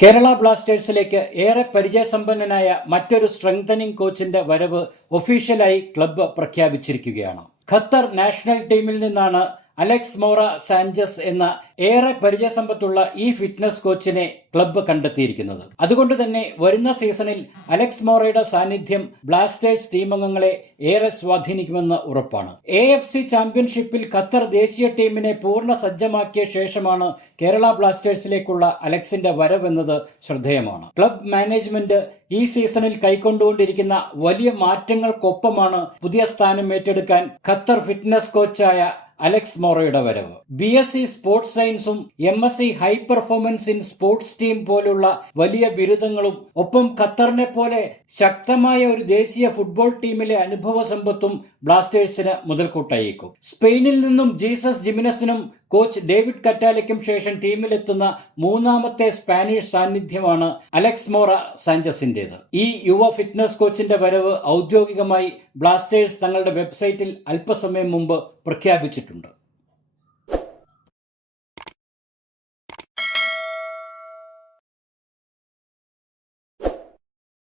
കേരള ബ്ലാസ്റ്റേഴ്സിലേക്ക് ഏറെ പരിചയസമ്പന്നനായ മറ്റൊരു സ്ട്രെങ്തനിംഗ് കോച്ചിന്റെ വരവ് ഒഫീഷ്യലായി ക്ലബ്ബ് പ്രഖ്യാപിച്ചിരിക്കുകയാണ്. ഖത്തർ നാഷണൽ ടീമിൽ നിന്നാണ് അലക്സ് മോറ സാഞ്ചസ് എന്ന ഏറെ പരിചയസമ്പത്തുള്ള ഈ ഫിറ്റ്നസ് കോച്ചിനെ ക്ലബ്ബ് കണ്ടെത്തിയിരിക്കുന്നത്. അതുകൊണ്ട് തന്നെ വരുന്ന സീസണിൽ അലക്സ് മോറയുടെ സാന്നിധ്യം ബ്ലാസ്റ്റേഴ്സ് ടീമംഗങ്ങളെ ഏറെ സ്വാധീനിക്കുമെന്ന് ഉറപ്പാണ്. AFC ചാമ്പ്യൻഷിപ്പിൽ ഖത്തർ ദേശീയ ടീമിനെ പൂർണ്ണ സജ്ജമാക്കിയ ശേഷമാണ് കേരള ബ്ലാസ്റ്റേഴ്സിലേക്കുള്ള അലക്സിന്റെ വരവെന്നത് ശ്രദ്ധേയമാണ്. ക്ലബ് മാനേജ്മെന്റ് ഈ സീസണിൽ കൈക്കൊണ്ടുകൊണ്ടിരിക്കുന്ന വലിയ മാറ്റങ്ങൾക്കൊപ്പമാണ് പുതിയ സ്ഥാനം ഏറ്റെടുക്കാൻ ഖത്തർ ഫിറ്റ്നസ് കോച്ചായ അലക്സ് മോറയുടെ വരവ്. BSc സ്പോർട്സ് സയൻസും MSc high performance in sports team പോലുള്ള വലിയ ബിരുദങ്ങളും ഒപ്പം ഖത്തറിനെ പോലെ ശക്തമായ ഒരു ദേശീയ ഫുട്ബോൾ ടീമിലെ അനുഭവ സമ്പത്തും ബ്ലാസ്റ്റേഴ്സിന് മുതൽക്കൂട്ടായേക്കും. സ്പെയിനിൽ നിന്നും ജീസസ് ജിമിനസിനും കോച്ച് ഡേവിഡ് കറ്റാലയ്ക്കും ശേഷം ടീമിലെത്തുന്ന മൂന്നാമത്തെ സ്പാനിഷ് സാന്നിധ്യമാണ് അലക്സ് മോറ സാഞ്ചസിന്റേത്. ഈ യുവ ഫിറ്റ്നസ് കോച്ചിന്റെ വരവ് ഔദ്യോഗികമായി ബ്ലാസ്റ്റേഴ്സ് തങ്ങളുടെ വെബ്സൈറ്റിൽ അല്പസമയം മുമ്പ് പ്രഖ്യാപിച്ചിട്ടുണ്ട്.